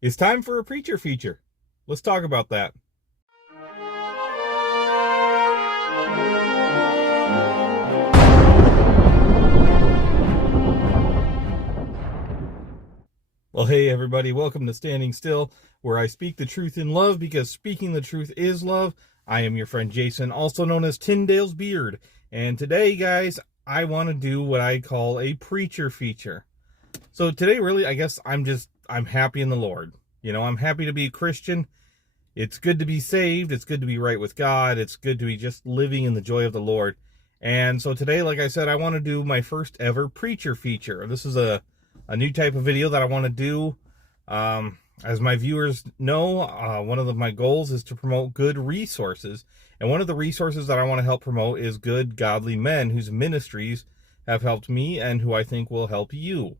It's time for a preacher feature. Let's talk about that. Well, hey everybody, welcome to Standing Still, where I speak the truth in love because speaking the truth is love. I am your friend Jason, also known as Tyndale's Beard. And today, guys, I want to do what I call a preacher feature. So today, really, I guess I'm happy in the Lord. You know, I'm happy to be a Christian. It's good to be saved. It's good to be right with God. It's good to be just living in the joy of the Lord. And so today, like I said, I want to do my first ever preacher feature. This is a new type of video that I want to do. As my viewers know, one of my goals is to promote good resources. And one of the resources that I want to help promote is good, godly men whose ministries have helped me and who I think will help you.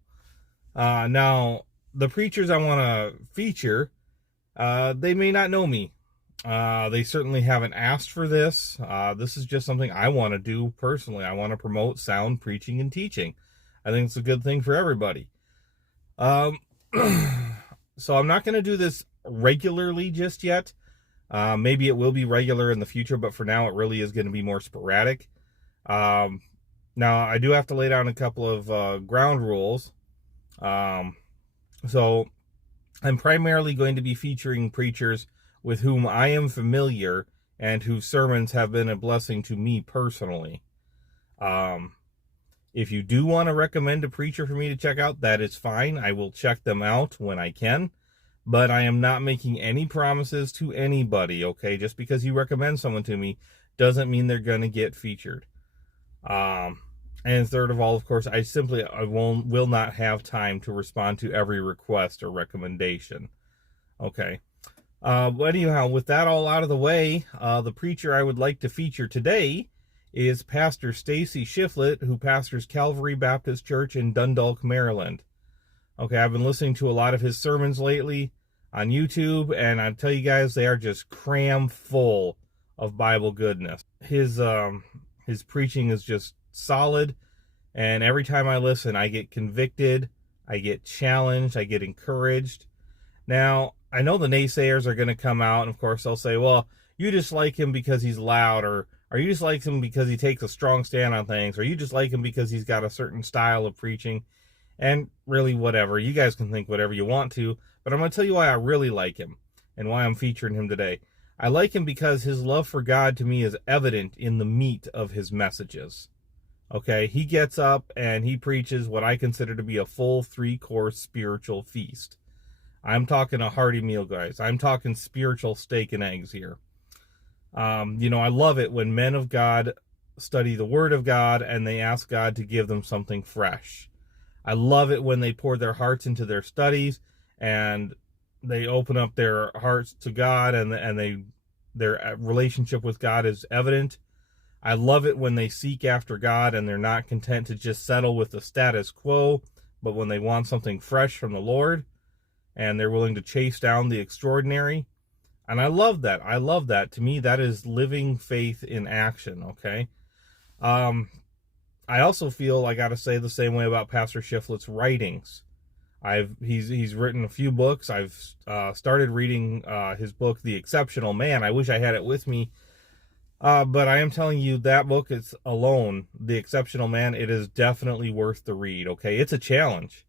Now, the preachers I want to feature, they may not know me. They certainly haven't asked for this. This is just something I want to do personally. I want to promote sound preaching and teaching. I think it's a good thing for everybody. So I'm not going to do this regularly just yet. Maybe it will be regular in the future, but for now it really is going to be more sporadic. Now I do have to lay down a couple of ground rules. So I'm primarily going to be featuring preachers with whom I am familiar and whose sermons have been a blessing to me personally. If you do want to recommend a preacher for me to check out, that is fine. I will check them out when I can, but I am not making any promises to anybody, okay? Just because you recommend someone to me doesn't mean they're going to get featured. And third of all, of course, I will not have time to respond to every request or recommendation, okay? But anyhow, with that all out of the way, the preacher I would like to feature today is Pastor Stacey Shiflett, who pastors Calvary Baptist Church in Dundalk, Maryland. Okay, I've been listening to a lot of his sermons lately on YouTube, and I tell you guys, they are just cram full of Bible goodness. His preaching is just solid, and every time I listen, I get convicted, I get challenged, I get encouraged. Now, I know the naysayers are going to come out, and of course they'll say, well, you just like him because he's loud, or you just like him because he takes a strong stand on things, or you just like him because he's got a certain style of preaching, and really whatever. You guys can think whatever you want to, but I'm going to tell you why I really like him and why I'm featuring him today. I like him because his love for God to me is evident in the meat of his messages. Okay, he gets up and he preaches what I consider to be a full 3-course spiritual feast. I'm talking a hearty meal, guys. I'm talking spiritual steak and eggs here. You know, I love it when men of God study the Word of God and they ask God to give them something fresh. I love it when they pour their hearts into their studies and they open up their hearts to God and their relationship with God is evident. I love it when they seek after God and they're not content to just settle with the status quo, but when they want something fresh from the Lord and they're willing to chase down the extraordinary. And I love that. I love that. To me, that is living faith in action, okay? I also feel I got to say the same way about Pastor Shiflett's writings. He's written a few books. I've started reading his book, The Exceptional Man. I wish I had it with me. But I am telling you, that book is alone, The Exceptional Man, it is definitely worth the read, okay? It's a challenge.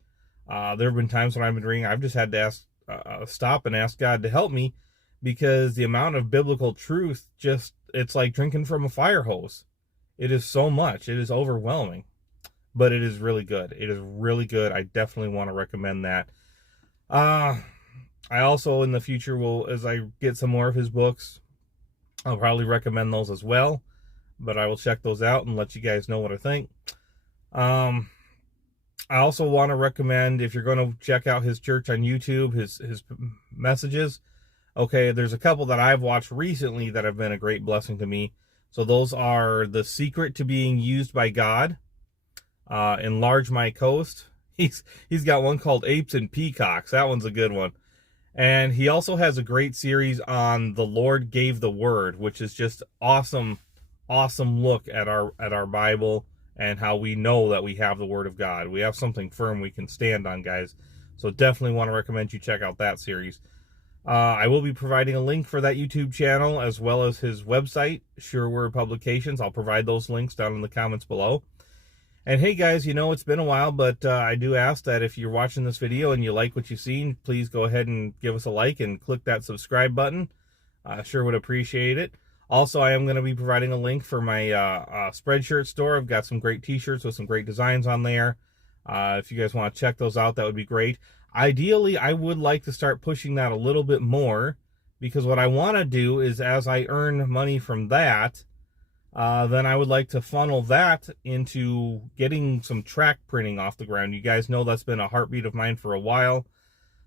There have been times when I've been reading, I've just had to stop and ask God to help me, because the amount of biblical truth, it's like drinking from a fire hose. It is so much. It is overwhelming. But it is really good. It is really good. I definitely want to recommend that. I also, in the future, as I get some more of his books, I'll probably recommend those as well. But I will check those out and let you guys know what I think. I also want to recommend, if you're going to check out his church on YouTube, his messages, okay, there's a couple that I've watched recently that have been a great blessing to me. So those are The Secret to Being Used by God, Enlarge My Coast. He's got one called Apes and Peacocks. That one's a good one. And he also has a great series on The Lord Gave the Word, which is just awesome look at our Bible and how we know that we have the Word of God. We have something firm we can stand on, guys. So definitely want to recommend you check out that series. I will be providing a link for that YouTube channel as well as his website, SureWord Publications. I'll provide those links down in the comments below. And hey guys, you know, it's been a while, but I do ask that if you're watching this video and you like what you've seen, please go ahead and give us a like and click that subscribe button. I sure would appreciate it. Also, I am going to be providing a link for my Spreadshirt Store. I've got some great t-shirts with some great designs on there. If you guys want to check those out, that would be great. Ideally, I would like to start pushing that a little bit more, because what I want to do is, as I earn money from that, then I would like to funnel that into getting some track printing off the ground. You guys know that's been a heartbeat of mine for a while.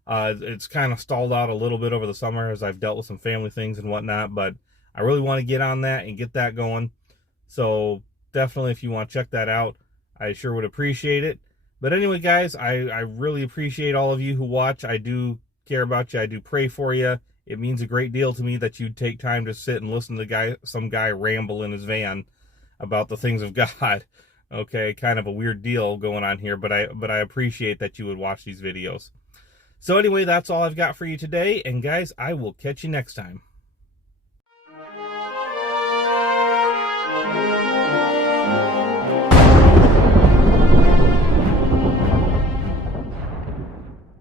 It's kind of stalled out a little bit over the summer as I've dealt with some family things and whatnot, but I really want to get on that and get that going. So definitely, if you want to check that out, I sure would appreciate it. But anyway, guys, I really appreciate all of you who watch. I do care about you. I do pray for you. It means a great deal to me that you take time to sit and listen to some guy ramble in his van about the things of God. Okay, kind of a weird deal going on here, but I appreciate that you would watch these videos. So anyway, that's all I've got for you today. And guys, I will catch you next time.